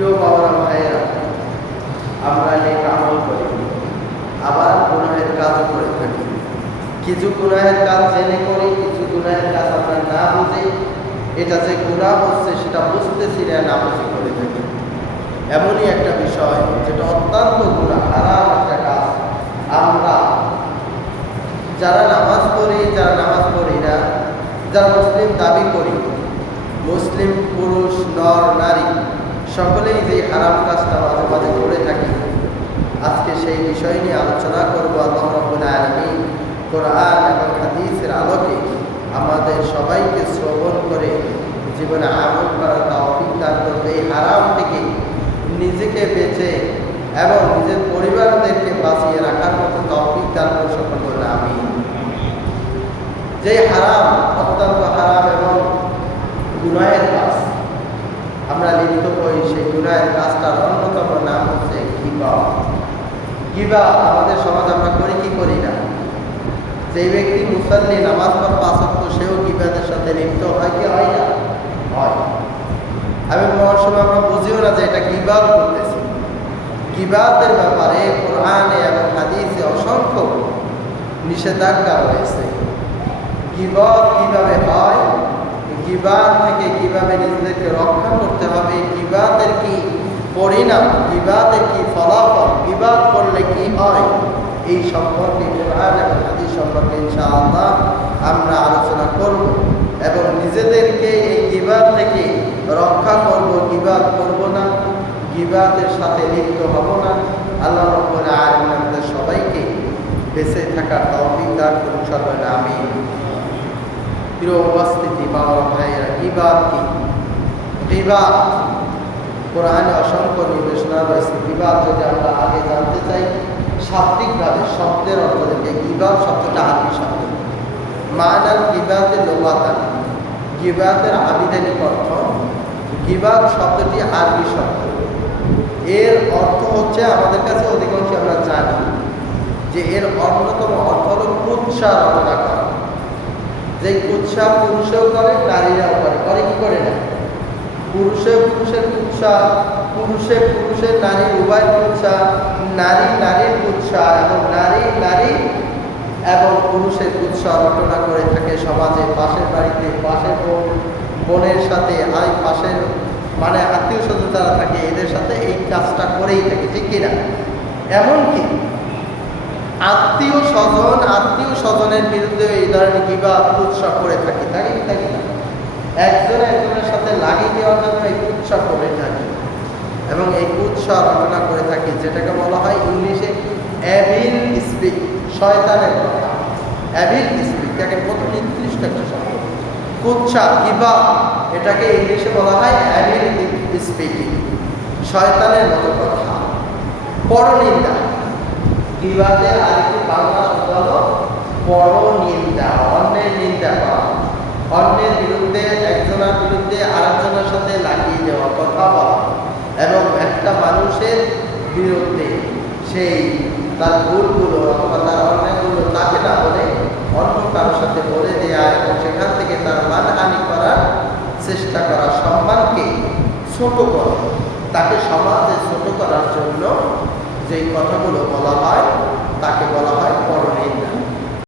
প্রিয় বাবারা ভাইয়েরা, আমরা নেক আমল করি, আবার গুনাহের কাজও করে থাকি। কিছু গুনাহের কাজ জেনে করি, কিছু গুনাহের কাজ আমরা না বুঝে, এটা যে গুনাহ হচ্ছে সেটা বুঝতেছি না বুঝে করে থাকি। এমনই একটা বিষয় যেটা অত্যন্ত গুনাহ, হারাম একটা কাজ। আমরা যারা নামাজ পড়ি, যারা নামাজ পড়ি না, যারা মুসলিম দাবি করি, মুসলিম পুরুষ নর নারী সকলেই যে হারাম কাজটা মাঝে মাঝে করে থাকি, আজকে সেই বিষয় নিয়ে আলোচনা করব। আল্লাহ রাব্বুল আলামিন কোরআন এবং হাদিসের আলোকে আমাদের সবাইকে শ্রবণ করে জীবনে আমল করার তৌফিক দান করবে। এই হারাম থেকে নিজেকে বেঁচে এবং নিজের পরিবারদেরকে বাঁচিয়ে রাখার মতো তৌফিক দান করে সকল বলে আমিন। যে হারাম, অত্যন্ত হারাম এবং গুনাহের কাজ আমরা লিপ্ত হই, সেই গুনাহের কাজটার অন্যতম নাম হচ্ছে গীবত। গীবত আমাদের সমাজ আমরা করি কি করি না? যে ব্যক্তি মুসল্লি, নামাজ পড় ৫ ওয়াক্ত, সেও গীবতের সাথে লিপ্ত হয় কি হয় না? হয়। আমি বলার সময় আমরা বুঝিও না যে এটা গীবত করতেছি। গীবতের ব্যাপারে কোরআনে এবং হাদিসে অসংখ্য নিষেধাজ্ঞা রয়েছে। গীবত কিভাবে হয়, গীবত থেকে কিভাবে নিজেদেরকে রক্ষা করতে হবে, গীবতের কি পরিণাম, গীবতের কি ফলাফল, গীবত করলে কি হয়, এই সম্পর্কে কোরআন এবং হাদিস সম্পর্কে ইনশাআল্লাহ আমরা আলোচনা করব এবং নিজেদেরকে এই গীবত থেকে রক্ষা করব। গীবত করব না, গীবতের সাথে লিপ্ত হব না। আল্লাহ রাব্বুল আলামিন আমাদের সবাইকে বেঁচে থাকার তৌফিক দান করুন সকলে আমিন। প্রিয় উপস্থিতি, বাবা ভাইয়েরা, গীবত কি? গীবত কোরআনে অসংখ্য নির্দেশনা রয়েছে। গীবত যদি আমরা আগে জানতে চাই, শাব্দিকভাবে শব্দের অর্থ থেকে, গীবত শব্দটা আরবি শব্দ। মানাল গীবতের লুগাতান, গীবতের আবিধানিক অর্থ। গীবত শব্দটি আরবি শব্দ। এর অর্থ হচ্ছে, আমাদের কাছে অধিকাংশ আমরা জানি যে এর অন্যতম অর্থ হল কুৎসা রচনা করা। যে কুৎসা পুরুষেও করে, নারীরাও করে। করে কি করে না? পুরুষের কুৎসা, পুরুষের নারী উভয় কুৎসা, নারীর কুৎসা এবং নারী এবং পুরুষের কুৎসা রচনা করে থাকে সমাজে। পাশের বাড়িতে, পাশের বোনের সাথে, পাশের মানে আত্মীয় স্বজন যারা থাকে, এদের সাথে এই কাজটা করেই থাকে, ঠিক কিনা? এমনকি আত্মীয় স্বজনের বিরুদ্ধে এই ধরনের গীবত কুৎসা করে থাকি না? একজনের সাথে লাগিয়ে দেওয়ার জন্য এই কুৎসা করে থাকি এবং এই কুৎসা রচনা করে থাকি, যেটাকে বলা হয় ইংলিশে অ্যাভিল স্পিক, শয়তানের কথা। অ্যাভিল স্পিক তাকে কত নির্দিষ্ট একটা শব্দ। কুৎসা, গীবত, এটাকে ইংলিশে বলা হয় অ্যাভিল স্পিকিং, শয়তানের মতো কথা। পরনিন্দা, গীবতের আরেকটি বাংলা শব্দ হলো পরনিন্দা, অন্যের নিন্দা করা, অন্যের বিরুদ্ধে, একজনের বিরুদ্ধে আরেকজনের সাথে লাগিয়ে দেওয়া, কথা বলা এবং একটা মানুষের বিরুদ্ধে সেই তার ভুলগুলো অথবা তার অন্যায়গুলো তাকে না বলে অন্য কারোর সাথে বলে দেওয়া এবং সেখান থেকে তার মানহানি করার চেষ্টা করা, সম্মানকে ছোট করা, তাকে সমাজে ছোট করার জন্য যেই কথাগুলো বলা হয় তাকে বলা হয় পরনিন্দা।